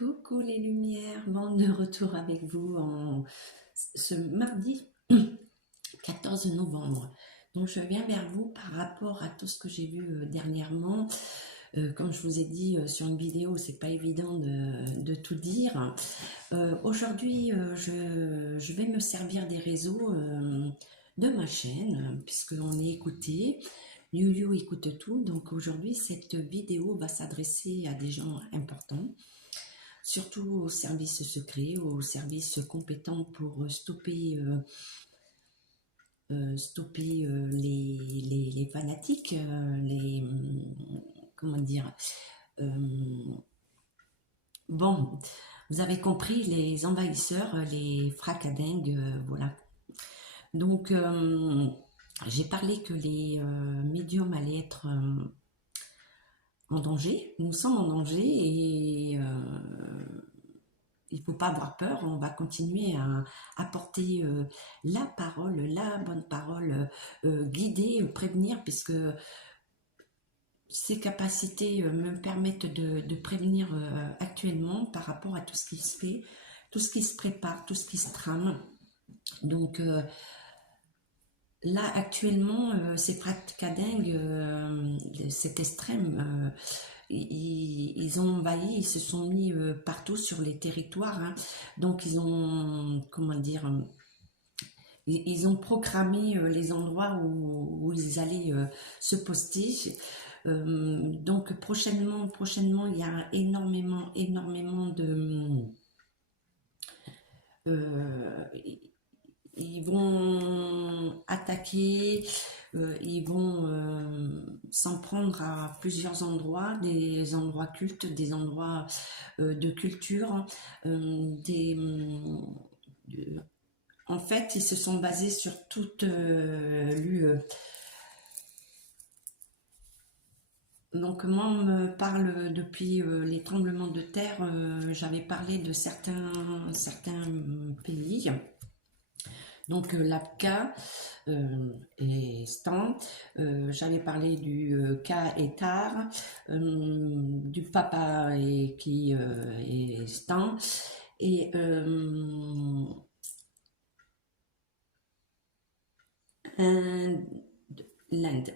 Coucou les lumières, bon de retour avec vous en ce mardi 14 novembre. Donc je viens vers vous par rapport à tout ce que j'ai vu dernièrement. Comme je vous ai dit sur une vidéo, c'est pas évident de tout dire. Aujourd'hui, je vais me servir des réseaux de ma chaîne, puisqu'on est écouté. YoYo écoute tout, donc aujourd'hui cette vidéo va s'adresser à des gens importants, surtout aux services secrets, aux services compétents pour stopper les fanatiques, comment dire, bon, vous avez compris, les envahisseurs, les fracadingues, voilà. Donc, j'ai parlé que les médiums allaient être en danger, nous sommes en danger et il ne faut pas avoir peur, on va continuer à apporter la parole, la bonne parole, guider, prévenir, puisque ces capacités me permettent de prévenir actuellement par rapport à tout ce qui se fait, tout ce qui se prépare, tout ce qui se trame. Donc là actuellement, ces fracadingues, cet extrême, ils ont envahi, ils se sont mis partout sur les territoires, hein. Donc ils ont, comment dire, ils ont programmé les endroits où ils allaient se poster. Donc prochainement, il y a énormément de... ils vont attaquer, ils vont s'en prendre à plusieurs endroits, des endroits cultes, des endroits de culture, en fait, ils se sont basés sur toute l'UE. Donc moi, on me parle depuis les tremblements de terre, j'avais parlé de certains pays. Donc l'APCA et Stan, j'avais parlé du Qatar, du Papa et qui est Stan, et l'Inde.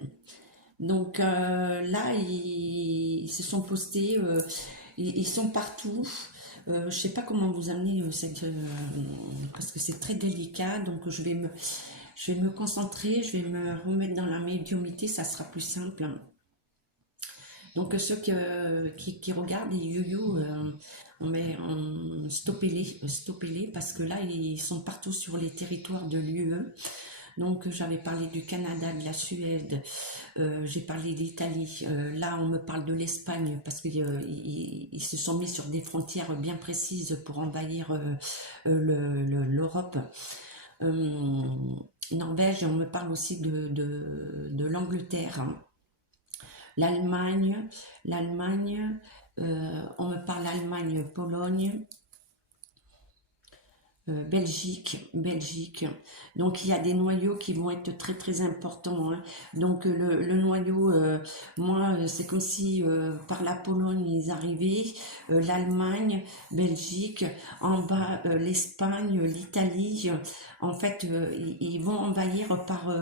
Donc là, ils se sont postés, ils sont partout. Je ne sais pas comment vous amener parce que c'est très délicat, donc je vais me concentrer, je vais me remettre dans la médiumnité, ça sera plus simple. Donc ceux qui regardent les yo-yo, stoppez-les parce que là ils sont partout sur les territoires de l'UE. Donc j'avais parlé du Canada, de la Suède, j'ai parlé d'Italie, là on me parle de l'Espagne parce qu'ils se sont mis sur des frontières bien précises pour envahir l'Europe. Norvège, on me parle aussi de l'Angleterre, l'Allemagne, on me parle d'Allemagne, Pologne, Belgique. Donc il y a des noyaux qui vont être très importants, hein. Donc le noyau, moi c'est comme si par la Pologne ils arrivaient, l'Allemagne, Belgique, en bas l'Espagne, l'Italie. En fait ils vont envahir par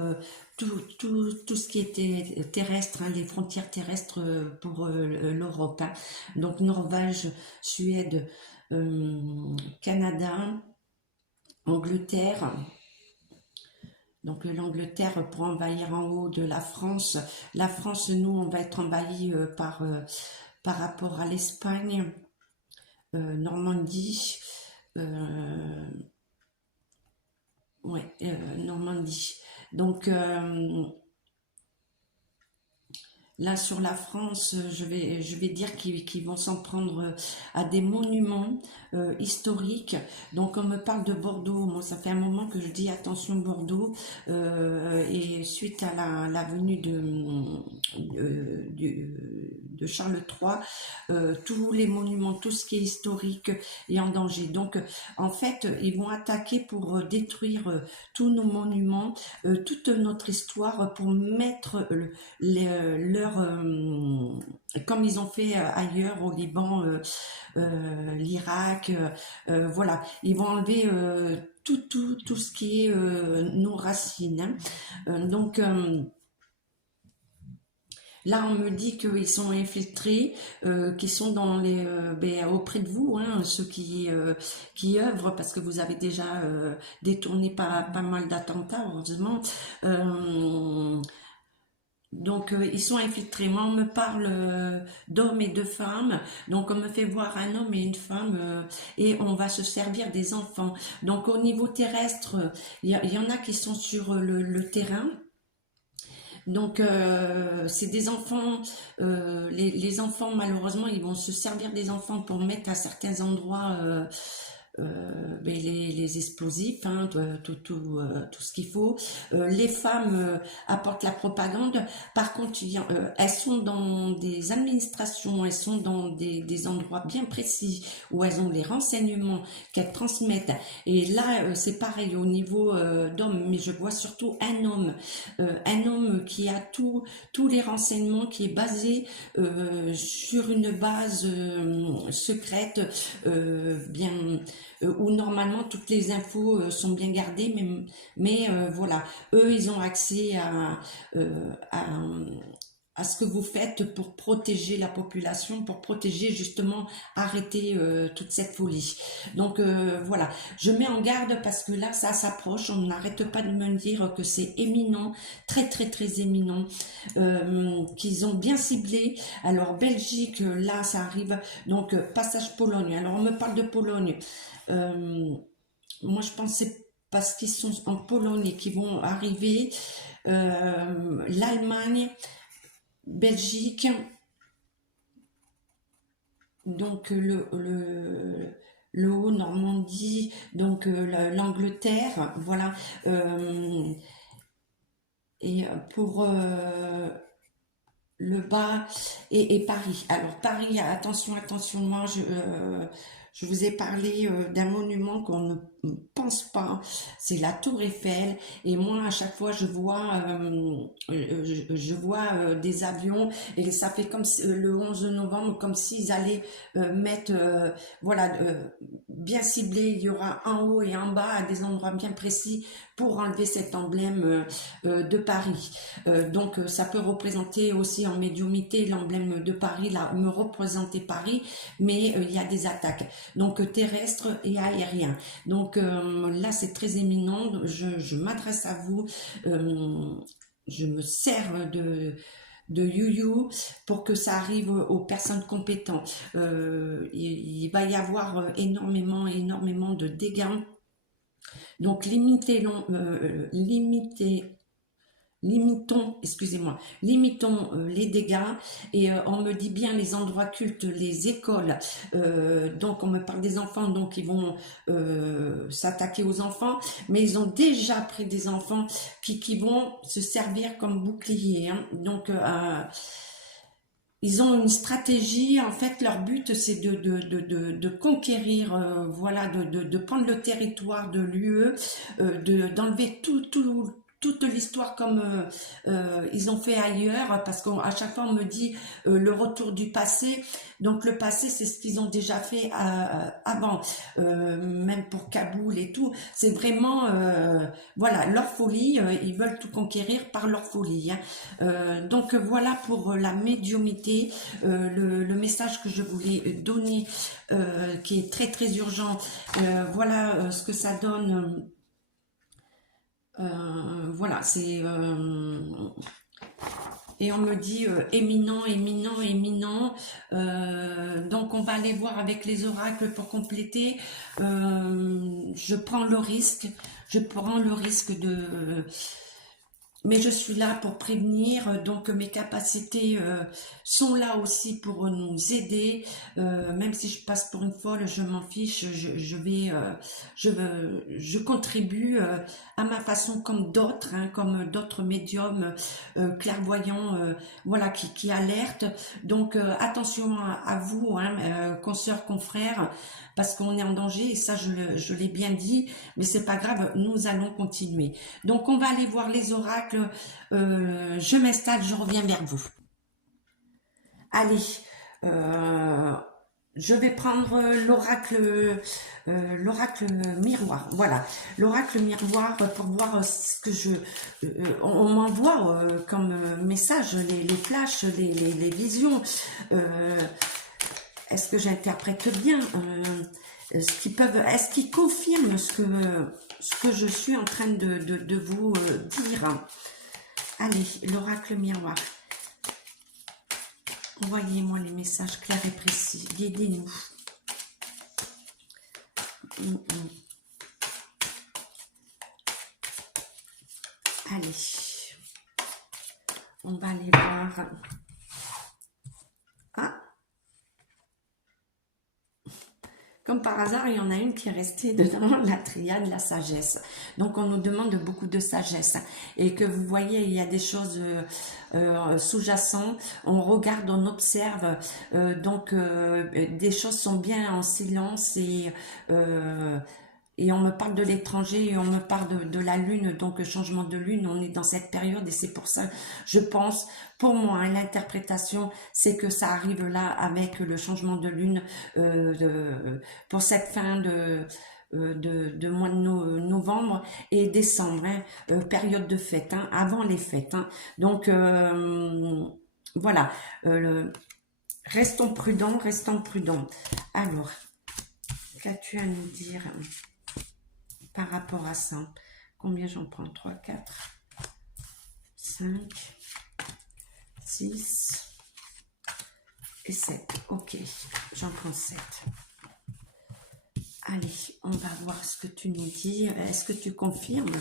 tout ce qui était terrestre, hein, les frontières terrestres pour l'Europe, hein. Donc Norvège, Suède, Canada, Angleterre. Donc l'Angleterre pour envahir en haut de la France. La France, nous, on va être envahi par rapport à l'Espagne, Normandie, Normandie. Donc là sur la France, je vais dire qu'ils vont s'en prendre à des monuments historiques. Donc on me parle de Bordeaux, moi ça fait un moment que je dis attention Bordeaux, et suite à la venue de Charles III, tous les monuments, tout ce qui est historique est en danger. Donc en fait ils vont attaquer pour détruire tous nos monuments, toute notre histoire, pour mettre leur comme ils ont fait ailleurs au Liban, l'Irak, voilà, ils vont enlever tout ce qui est nos racines, hein. Là, on me dit qu'ils sont infiltrés, qu'ils sont dans les, auprès de vous, hein, ceux qui œuvrent, parce que vous avez déjà détourné pas mal d'attentats, heureusement. Ils sont infiltrés. Moi, on me parle d'hommes et de femmes. Donc, on me fait voir un homme et une femme et on va se servir des enfants. Donc, au niveau terrestre, il y en a qui sont sur le terrain. Donc, c'est des enfants, les enfants, malheureusement, ils vont se servir des enfants pour mettre à certains endroits les explosifs, hein, tout ce qu'il faut. Les femmes apportent la propagande. Par contre, elles sont dans des administrations, elles sont dans des endroits bien précis où elles ont les renseignements qu'elles transmettent. Et là, c'est pareil au niveau d'hommes, mais je vois surtout un homme qui a tous les renseignements, qui est basé sur une base secrète, où normalement toutes les infos sont bien gardées, mais voilà, eux ils ont accès à ce que vous faites pour protéger la population, pour protéger justement, arrêter toute cette folie. Donc voilà, je mets en garde parce que là ça s'approche, on n'arrête pas de me dire que c'est éminent, très très très éminent, qu'ils ont bien ciblé. Alors Belgique, là ça arrive, donc passage Pologne. Alors on me parle de Pologne. Moi je pensais parce qu'ils sont en Pologne et qu'ils vont arriver, l'Allemagne, Belgique, donc le haut Normandie, donc l'Angleterre, voilà. Et pour le bas et Paris. Alors Paris, attention, moi je vous ai parlé d'un monument qu'on ne pense pas, c'est la Tour Eiffel. Et moi, à chaque fois, je vois des avions et ça fait comme le 11 novembre, comme s'ils allaient mettre, voilà, bien ciblé. Il y aura en haut et en bas à des endroits bien précis pour enlever cet emblème de Paris. Donc, ça peut représenter aussi en médiumité l'emblème de Paris, là, me représenter Paris, mais il y a des attaques. Donc terrestre et aérien. Donc là c'est très éminent, je m'adresse à vous, je me sers de You pour que ça arrive aux personnes compétentes. Il va y avoir énormément de dégâts. Donc limitons, les dégâts. Et on me dit bien les endroits cultes, les écoles, donc on me parle des enfants, donc ils vont s'attaquer aux enfants, mais ils ont déjà pris des enfants qui vont se servir comme bouclier, hein. Donc ils ont une stratégie, en fait leur but c'est de conquérir, voilà, de prendre le territoire de l'UE, d'enlever toute l'histoire comme ils ont fait ailleurs, parce qu'à chaque fois on me dit le retour du passé. Donc le passé c'est ce qu'ils ont déjà fait avant, même pour Kaboul et tout. C'est vraiment voilà leur folie, ils veulent tout conquérir par leur folie, hein. Donc voilà pour la médiumnité, le message que je voulais donner, qui est très très urgent. Voilà ce que ça donne. Voilà, c'est et on me dit éminent. Donc on va aller voir avec les oracles pour compléter. Je prends le risque mais je suis là pour prévenir, donc mes capacités sont là aussi pour nous aider. Même si je passe pour une folle, je m'en fiche, je contribue à ma façon comme d'autres, hein, comme d'autres médiums clairvoyants, voilà, qui alertent. Donc attention à vous, hein, consoeurs, confrères, parce qu'on est en danger, et ça je l'ai bien dit, mais c'est pas grave, nous allons continuer. Donc on va aller voir les oracles, je m'installe, je reviens vers vous. Allez, Je vais prendre l'oracle miroir. Voilà, l'oracle miroir pour voir ce que on m'envoie comme message, les flashs, les visions. Est-ce que j'interprète bien est-ce qu'ils confirment ce que je suis en train de vous dire? Allez, l'oracle miroir. Envoyez-moi les messages clairs et précis. Guidez-nous. Allez. On va aller voir. Ah. Comme par hasard, il y en a une qui est restée dedans, la triade, la sagesse. Donc, on nous demande beaucoup de sagesse. Et que vous voyez, il y a des choses sous-jacentes. On regarde, on observe. Donc, des choses sont bien en silence et on me parle de l'étranger et on me parle de la lune, donc changement de lune, on est dans cette période et c'est pour ça, je pense, pour moi, hein, l'interprétation, c'est que ça arrive là avec le changement de lune pour cette fin de mois de novembre et décembre, hein, période de fête, hein, avant les fêtes. Hein. Donc, voilà, restons prudents, restons prudents. Alors, qu'as-tu à nous dire par rapport à ça? Combien j'en prends? 3, 4, 5, 6 et 7. Ok, j'en prends 7. Allez, on va voir ce que tu nous dis. Est-ce que tu confirmes?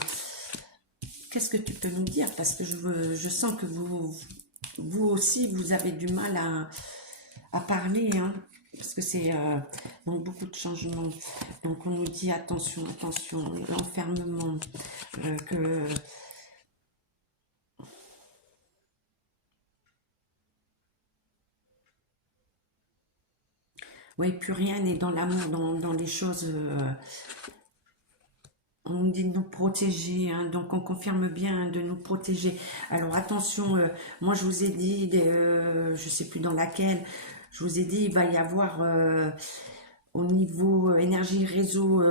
Qu'est-ce que tu peux nous dire? Parce que je sens que vous aussi, vous avez du mal à parler, hein, parce que c'est donc beaucoup de changements. Donc on nous dit attention, attention, l'enfermement, que oui, plus rien n'est dans l'amour, dans les choses. On nous dit de nous protéger, hein, donc on confirme bien hein, de nous protéger. Alors attention, moi je vous ai dit, je sais plus dans laquelle, je vous ai dit il va y avoir au niveau énergie réseau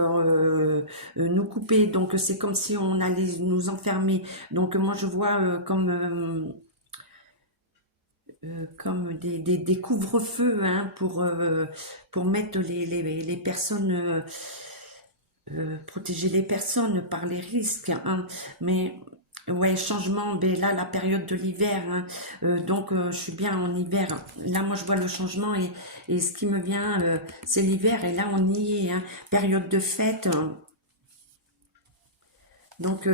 nous couper, donc c'est comme si on allait nous enfermer. Donc moi je vois comme des couvre-feux hein, pour mettre les personnes protéger les personnes par les risques, hein. Mais ouais, changement, ben là, la période de l'hiver, hein. Donc je suis bien en hiver. Là, moi, je vois le changement et ce qui me vient, c'est l'hiver et là, on y est, hein. Période de fête. Donc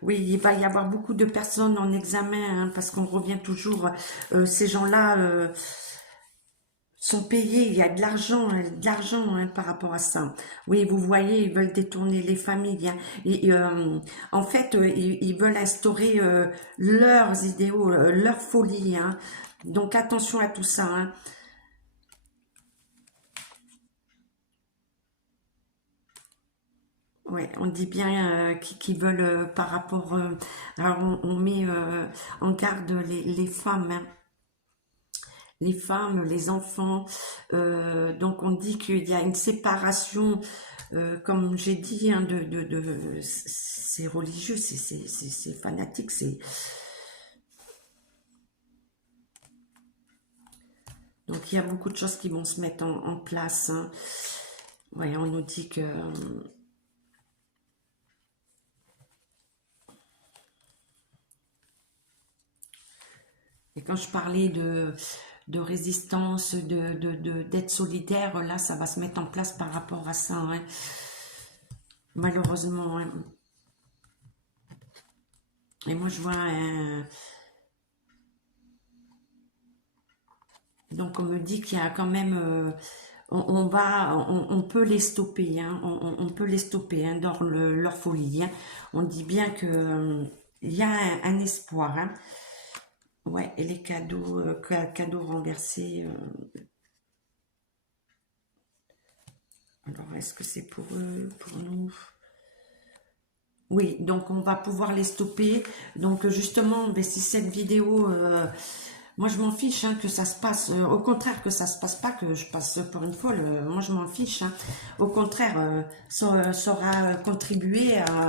oui, il va y avoir beaucoup de personnes en examen hein, parce qu'on revient toujours, ces gens-là sont payés, il y a de l'argent hein, par rapport à ça. Oui, vous voyez, ils veulent détourner les familles. Hein. En fait, ils veulent instaurer leurs idéaux, leur folie. Hein. Donc attention à tout ça. Hein. Ouais, on dit bien qu'ils veulent par rapport. Alors on met en garde les femmes. Hein. Les femmes, les enfants. Donc on dit qu'il y a une séparation, comme j'ai dit, hein, c'est religieux, c'est fanatique, c'est... Donc il y a beaucoup de choses qui vont se mettre en place. Hein. Ouais, on nous dit que... Et quand je parlais de résistance, d'être solidaire, là, ça va se mettre en place par rapport à ça. Hein. Malheureusement. Hein. Et moi, je vois donc on me dit qu'il y a quand même... on peut les stopper, hein, on peut les stopper hein, dans leur folie. Hein. On dit bien que il y a un espoir. Hein. Ouais, et les cadeaux renversés. Alors, est-ce que c'est pour eux, pour nous? Oui, donc on va pouvoir les stopper. Donc justement, ben, si cette vidéo Moi, je m'en fiche hein, que ça se passe. Au contraire, que ça se passe pas, que je passe pour une folle. Moi, je m'en fiche. Hein. Au contraire, ça aura contribué à,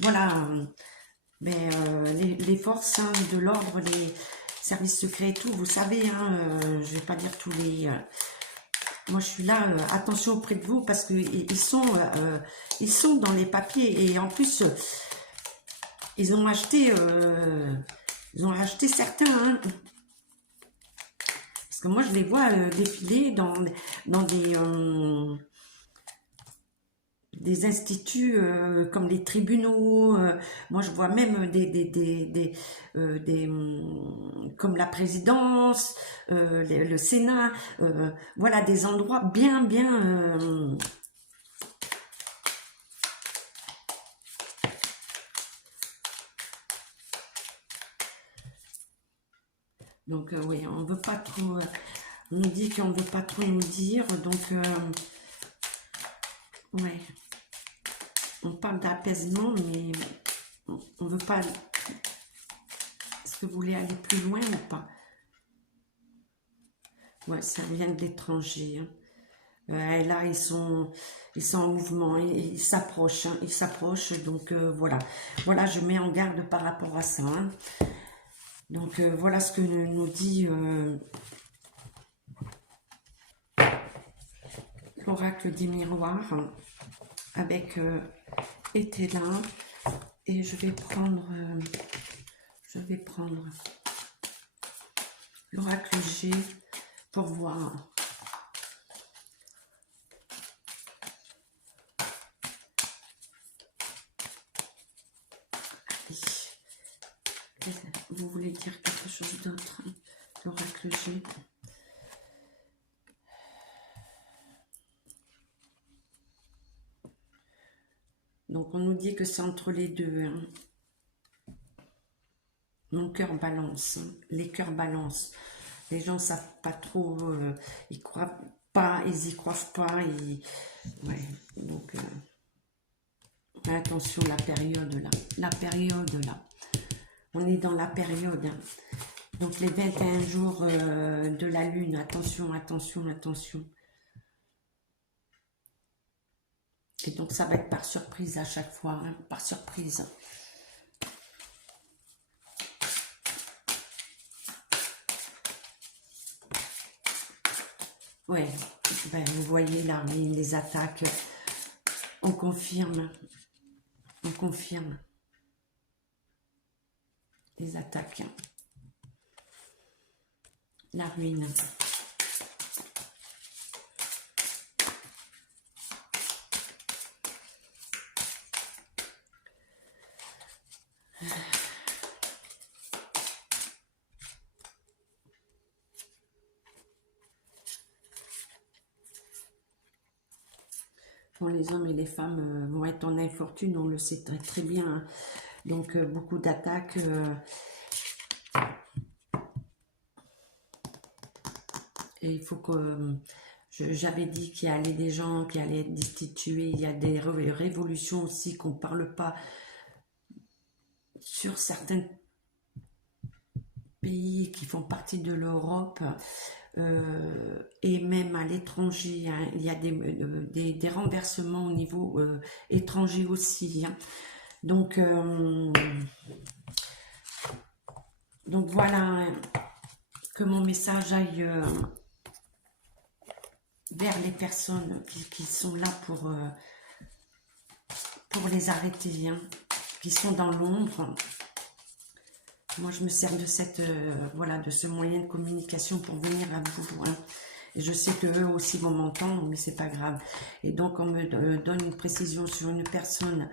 voilà, mais les forces hein, de l'ordre, les services secrets et tout. Vous savez, hein, je vais pas dire tous les. Moi, je suis là. Attention auprès de vous parce que ils sont dans les papiers et en plus, ils ont acheté certains. Hein, parce que moi, je les vois défiler dans des instituts comme les tribunaux. Moi, je vois même comme la présidence, le Sénat. Voilà, des endroits bien, bien... donc, oui, on veut pas trop... on nous dit qu'on veut pas trop nous dire. Donc, ouais. On parle d'apaisement, mais on veut pas... Est-ce que vous voulez aller plus loin ou pas? Ouais, ça vient de l'étranger. Hein. Et là, ils sont en mouvement, ils s'approchent, hein, ils s'approchent. Donc voilà, voilà, je mets en garde par rapport à ça. Hein. Donc voilà ce que nous dit l'oracle des miroirs avec Éthéla. Et je vais prendre l'oracle G pour voir. Vous voulez dire quelque chose d'autre? L'oracle G. Donc on nous dit que c'est entre les deux. Hein. Mon cœur balance. Hein. Les cœurs balancent. Les gens ne savent pas trop. Ils croient pas. Ils y croient pas. Ouais. Donc attention, la période là. La période là. On est dans la période. Hein. Donc les 21 jours de la lune. Attention, attention, attention. Et donc ça va être par surprise à chaque fois. Hein, par surprise. Ouais, ben, vous voyez là, les attaques, on confirme les attaques, la ruine. Bon, les hommes et les femmes vont être en infortune, on le sait très, très bien. Hein. Donc, beaucoup d'attaques. Et il faut que... J'avais dit qu'il y allait des gens qui allaient être destitués. Il y a des révolutions aussi qu'on ne parle pas sur certains pays qui font partie de l'Europe. Et même à l'étranger, hein, il y a des renversements au niveau étranger aussi. Hein. Donc voilà, hein, que mon message aille vers les personnes qui sont là pour les arrêter, hein, qui sont dans l'ombre. Moi, je me sers de voilà, de ce moyen de communication pour venir à vous. Hein. Et je sais qu'eux aussi vont m'entendre, mais c'est pas grave. Et donc, on me donne une précision sur une personne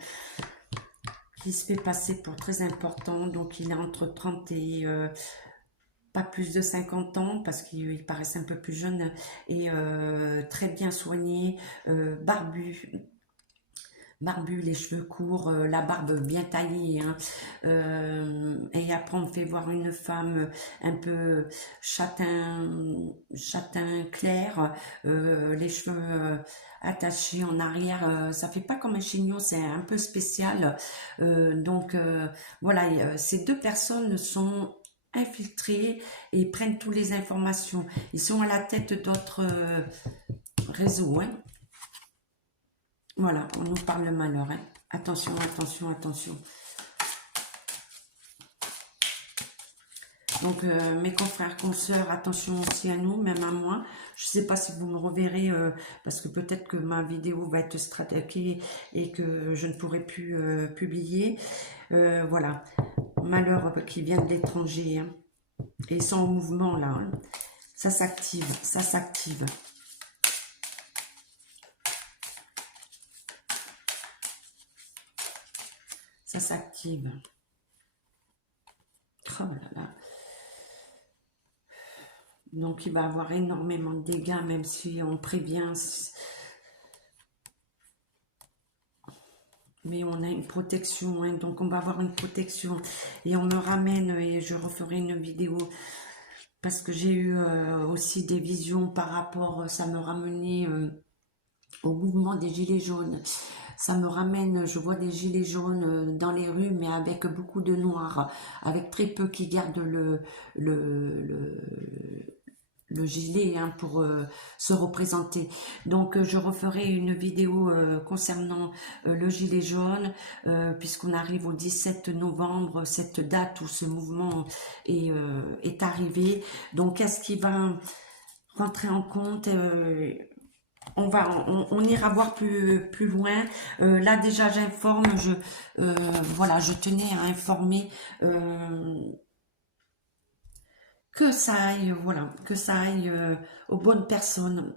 qui se fait passer pour très important. Donc, il est entre 30 et pas plus de 50 ans, parce qu'il paraissent un peu plus jeunes, et très bien soigné, barbu, les cheveux courts, la barbe bien taillée, hein. Et après on me fait voir une femme un peu châtain clair, les cheveux attachés en arrière, ça fait pas comme un chignon, c'est un peu spécial. Donc voilà, ces deux personnes sont infiltrer et prennent toutes les informations. Ils sont à la tête d'autres réseaux. Hein. Voilà, on nous parle le malheur. Hein. Attention, attention, attention. Donc, mes confrères, consoeurs, attention aussi à nous, même à moi. Je ne sais pas si vous me reverrez, parce que peut-être que ma vidéo va être stratégique et que je ne pourrai plus publier. Voilà, malheur qui vient de l'étranger. Hein. Et ils sont en mouvement, là. Hein. Ça s'active, ça s'active. Ça s'active. Oh là là. Donc, il va avoir énormément de dégâts, même si on prévient. Mais on a une protection, hein, donc on va avoir une protection. Et on me ramène, et je referai une vidéo, parce que j'ai eu aussi des visions par rapport, ça me ramenait au mouvement des gilets jaunes. Ça me ramène, je vois des gilets jaunes dans les rues, mais avec beaucoup de noirs, avec très peu qui gardent le gilet hein, pour se représenter. Donc je referai une vidéo concernant le gilet jaune, puisqu'on arrive au 17 novembre, cette date où ce mouvement est arrivé. Donc est-ce qu'il va rentrer en compte on ira voir plus loin. Là déjà j'informe, voilà, je tenais à informer que ça aille, voilà, que ça aille aux bonnes personnes.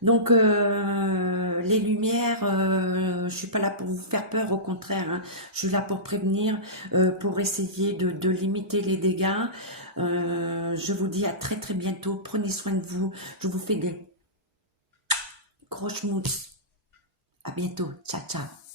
Donc les lumières, je suis pas là pour vous faire peur, au contraire, hein, je suis là pour prévenir, pour essayer de limiter les dégâts. Je vous dis à très très bientôt, prenez soin de vous, je vous fais des gros schmutz. À bientôt, ciao ciao.